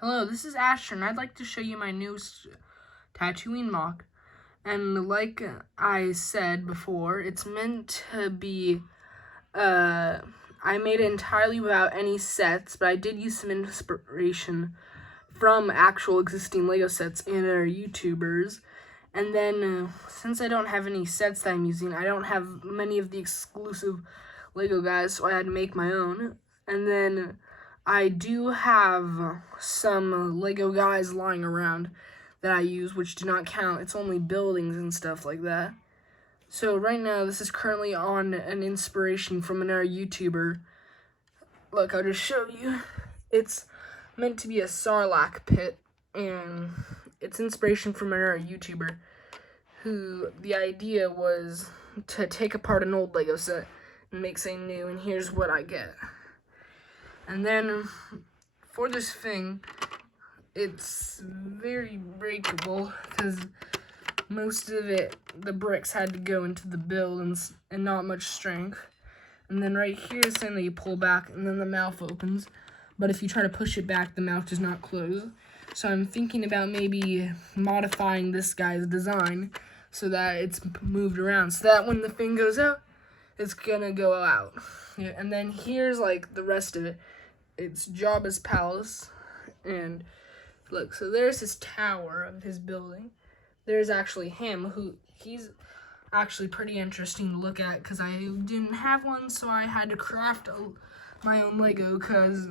Hello, this is Asher, and I'd like to show you my new Tatooine mock. And like I said before, it's meant to be, I made it entirely without any sets, but I did use some inspiration from actual existing Lego sets and our YouTubers. And then, since I don't have any sets that I'm using, I don't have many of the exclusive Lego guys, so I had to make my own. And then I do have some Lego guys lying around that I use, which do not count. It's only buildings and stuff like that. So right now, this is currently on an inspiration from another YouTuber. Look, I'll just show you. It's meant to be a Sarlacc pit, and it's inspiration from another YouTuber who the idea was to take apart an old Lego set and make something new, and here's what I get. And then for this thing, it's very breakable because most of it, the bricks had to go into the build and not much strength. And then right here is something that you pull back and then the mouth opens. But if you try to push it back, the mouth does not close. So I'm thinking about maybe modifying this guy's design so that it's moved around. So that when the thing goes out, it's gonna go out. Yeah, and then here's like the rest of it. It's Jabba's palace. And look, so there's his tower of his building. There's actually him, he's actually pretty interesting to look at because I didn't have one, so I had to craft my own Lego because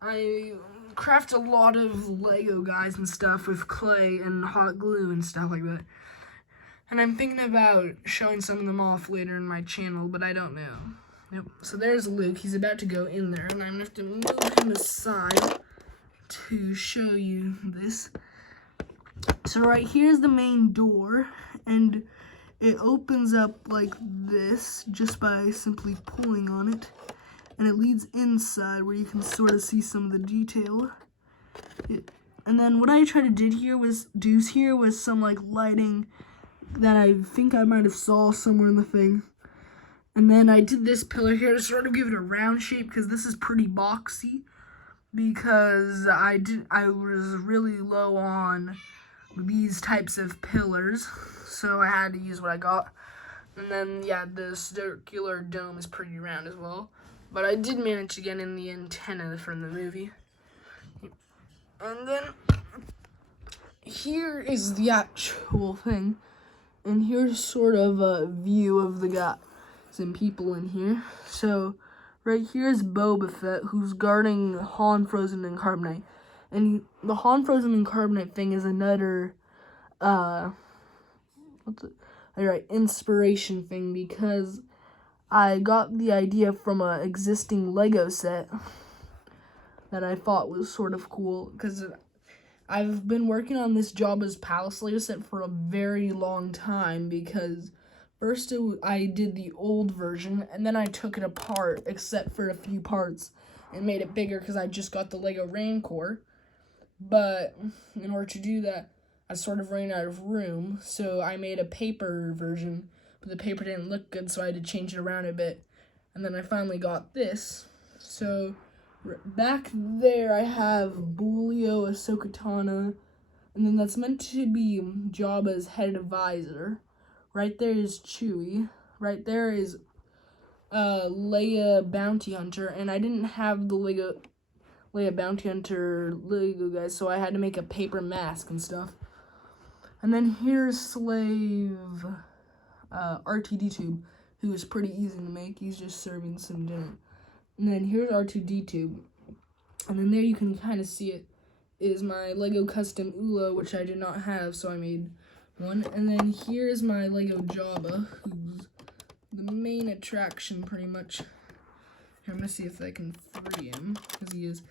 I craft a lot of Lego guys and stuff with clay and hot glue and stuff like that. And I'm thinking about showing some of them off later in my channel, but I don't know. Yep. So there's Luke. He's about to go in there, and I'm going to have to move him aside to show you this. So right here's the main door, and it opens up like this just by simply pulling on it, and it leads inside where you can sort of see some of the detail. And then what I tried to do here was some like lighting that I think I might have saw somewhere in the thing. And then I did this pillar here to sort of give it a round shape because this is pretty boxy, because I was really low on these types of pillars, so I had to use what I got. And then yeah, the circular dome is pretty round as well, but I did manage to get in the antenna from the movie. And then here is the actual thing, and here's sort of a view of the guys and people in here. So right here is Boba Fett, who's guarding Han, Frozen, and Carbonite. And the Han, Frozen, and Carbonite thing is another, inspiration thing, because I got the idea from an existing Lego set that I thought was sort of cool, because I've been working on this Jabba's Palace Lego set for a very long time, because first I did the old version, and then I took it apart, except for a few parts, and made it bigger because I just got the Lego Rancor. But in order to do that, I sort of ran out of room, so I made a paper version, but the paper didn't look good, so I had to change it around a bit. And then I finally got this. So back there I have Bulio, Ahsoka Tano, and then that's meant to be Jabba's head advisor. Right there is Chewie. Right there is Leia Bounty Hunter, and I didn't have the Leia Bounty Hunter Lego guys, so I had to make a paper mask and stuff. And then here's Slave R2-D2, who is pretty easy to make. He's just serving some dinner. And then here's R2-D2. And then there you can kind of see it is my Lego custom Ulo, which I did not have, so I made one. And then here is my Lego Jabba, who's the main attraction pretty much. Here, I'm going to see if I can free him, because he is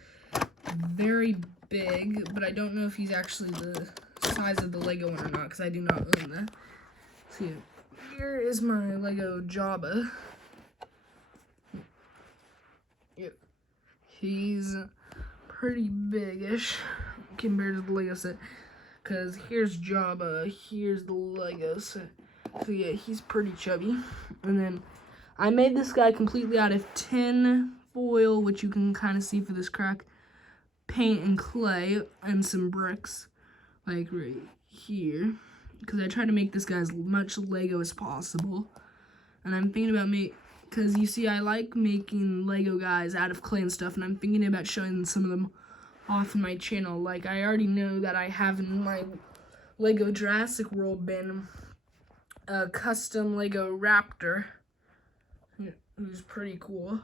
very big, but I don't know if he's actually the size of the Lego one or not, because I do not own that. So yeah, here is my Lego Jabba. Yep. He's pretty big-ish compared to the Lego set, because here's Jabba, here's the Lego set. So yeah, he's pretty chubby. And then I made this guy completely out of tin foil, which you can kind of see for this crack. paint and clay and some bricks, like right here, because I try to make this guy as much Lego as possible. And I'm thinking about because you see I like making Lego guys out of clay and stuff, and I'm thinking about showing some of them off in my channel. Like, I already know that I have in my Lego Jurassic World bin a custom Lego Raptor, who's pretty cool.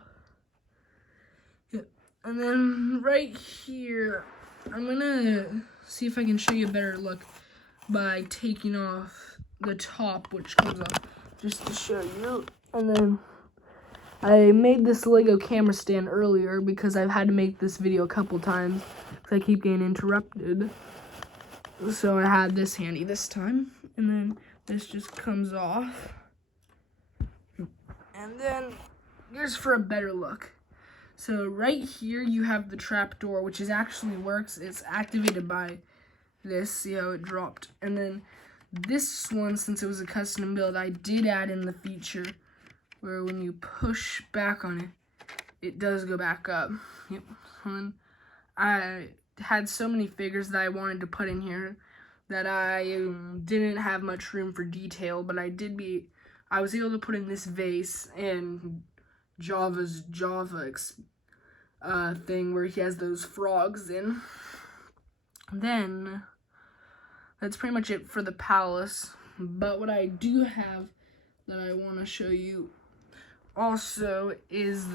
And then right here, I'm gonna see if I can show you a better look by taking off the top, which comes off, just to show you. And then I made this Lego camera stand earlier because I've had to make this video a couple times because I keep getting interrupted. So I had this handy this time. And then this just comes off. And then here's for a better look. So right here you have the trap door, which actually works. It's activated by this. See how it dropped? And then this one, since it was a custom build, I did add in the feature where when you push back on it, it does go back up. Yep. And I had so many figures that I wanted to put in here that I didn't have much room for detail, but I was able to put in this vase and Java's Java thing where he has those frogs in. Then that's pretty much it for the palace. But what I do have that I want to show you also is,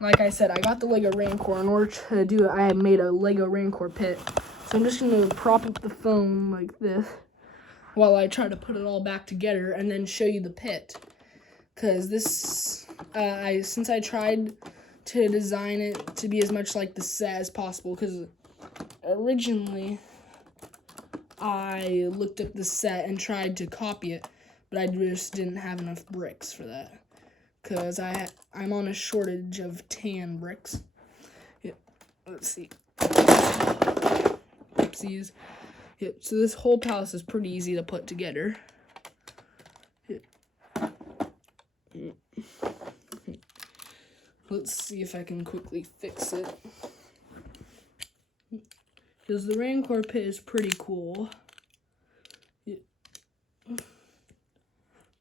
like I said, I got the Lego Rancor. In order to do it, I made a Lego Rancor pit. So I'm just going to prop up the phone like this while I try to put it all back together and then show you the pit. Because this, since I tried to design it to be as much like the set as possible, because originally I looked up the set and tried to copy it, but I just didn't have enough bricks for that, because I'm on a shortage of tan bricks. Yeah, let's see. Oopsies. Yep, so this whole palace is pretty easy to put together. Let's see if I can quickly fix it. Because the Rancor pit is pretty cool.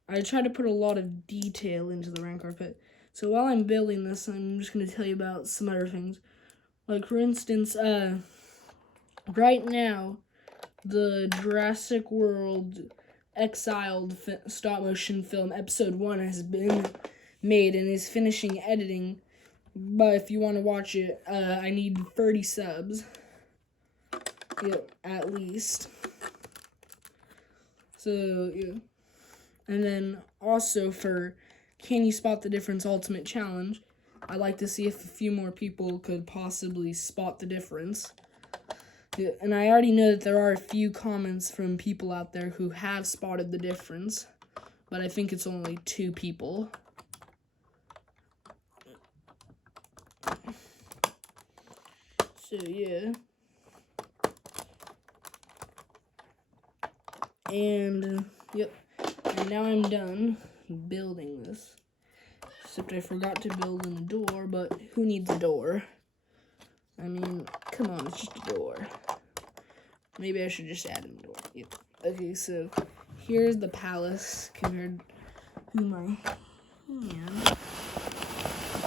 I try to put a lot of detail into the Rancor pit. So while I'm building this, I'm just going to tell you about some other things. Like, for instance, right now, the Jurassic World Exiled stop-motion film Episode 1 has been made and is finishing editing. But if you want to watch it, I need 30 subs. Yeah, at least. So, yeah. And then also for Can You Spot the Difference Ultimate Challenge, I'd like to see if a few more people could possibly spot the difference. Yeah, and I already know that there are a few comments from people out there who have spotted the difference, but I think it's only 2 people. So, yeah. And, yep. And now I'm done building this. Except I forgot to build in a door, but who needs a door? I mean, come on, it's just a door. Maybe I should just add in a door. Yep. Okay, so here's the palace compared to my hand.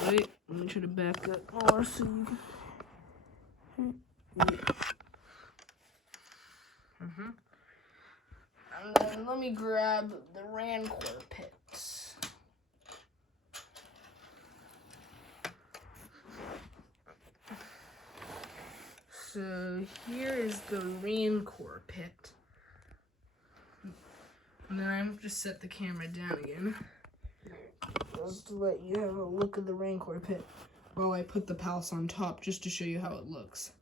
Wait, let me try to back up more so you can... And then let me grab the Rancor pits. So here is the Rancor pit. And then I'm just set the camera down again, just to let you have a look at the Rancor pit while I put the palace on top, just to show you how it looks.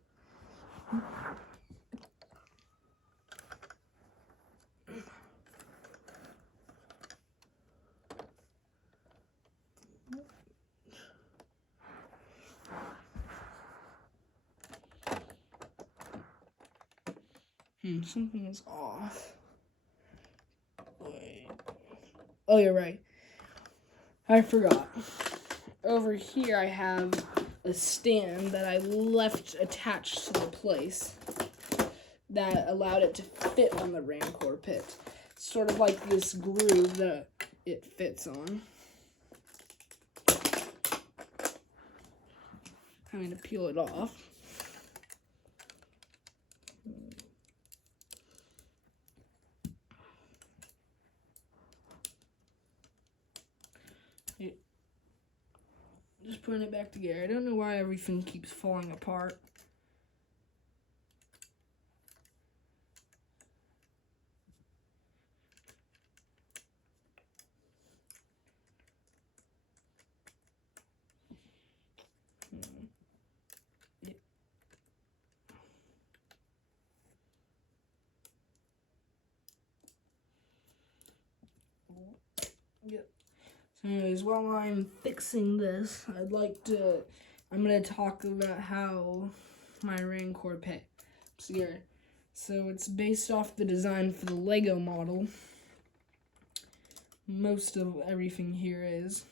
Something is off. Wait. Oh, you're right. I forgot. Over here I have a stand that I left attached to the place that allowed it to fit on the Rancor pit. It's sort of like this groove that it fits on. I'm going to peel it off. Just putting it back together. I don't know why everything keeps falling apart. Yep. So anyways, while I'm fixing this, I'm going to talk about how my Rancor pit is together. So it's based off the design for the Lego model. Most of everything here is.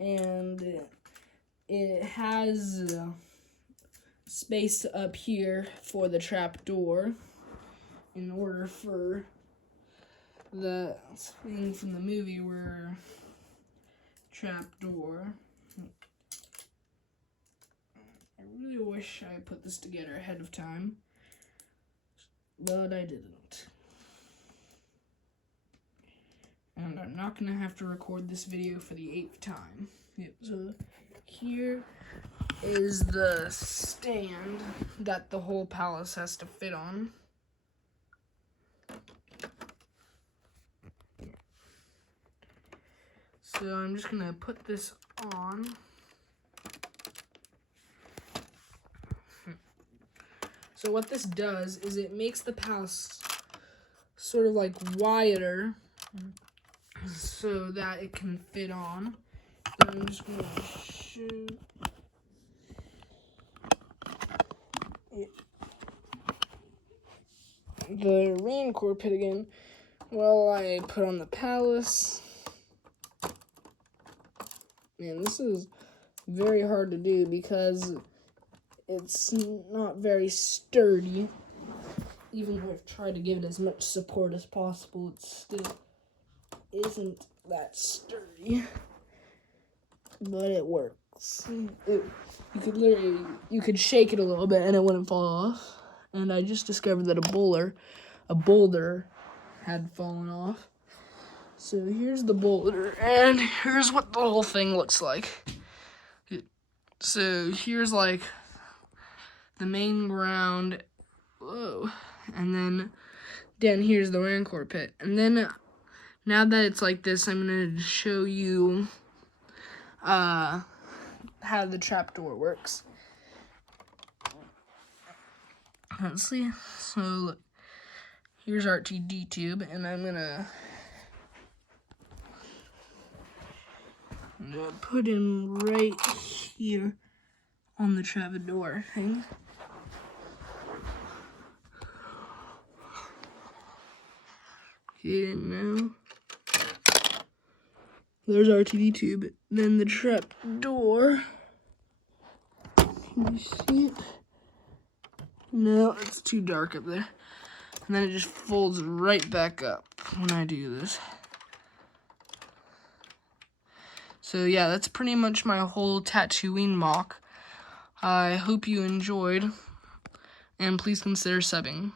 And it has space up here for the trap door in order for the thing from the movie where trap door. I really wish I put this together ahead of time, but I didn't. And I'm not going to have to record this video for the 8th time. Yep, so here is the stand that the whole palace has to fit on. So I'm just going to put this on. So what this does is it makes the palace sort of like wider so that it can fit on. So I'm just going to show the Rancor pit again while I put on the palace. Man, this is very hard to do because it's not very sturdy. Even though I've tried to give it as much support as possible, it still isn't that sturdy. But it works. You could shake it a little bit and it wouldn't fall off. And I just discovered that a boulder had fallen off. So here's the boulder, and here's what the whole thing looks like. So here's like the main ground, whoa, and then down here's the Rancor pit. And then now that it's like this, I'm gonna show you how the trapdoor works. Let's see. So look, here's RTD tube, and I'm gonna put him right here on the trapdoor thing. Okay, now there's RTD tube. Then the trapdoor. Can you see it? No, it's too dark up there. And then it just folds right back up when I do this. So yeah, that's pretty much my whole Tatooine mock. I hope you enjoyed, and please consider subbing.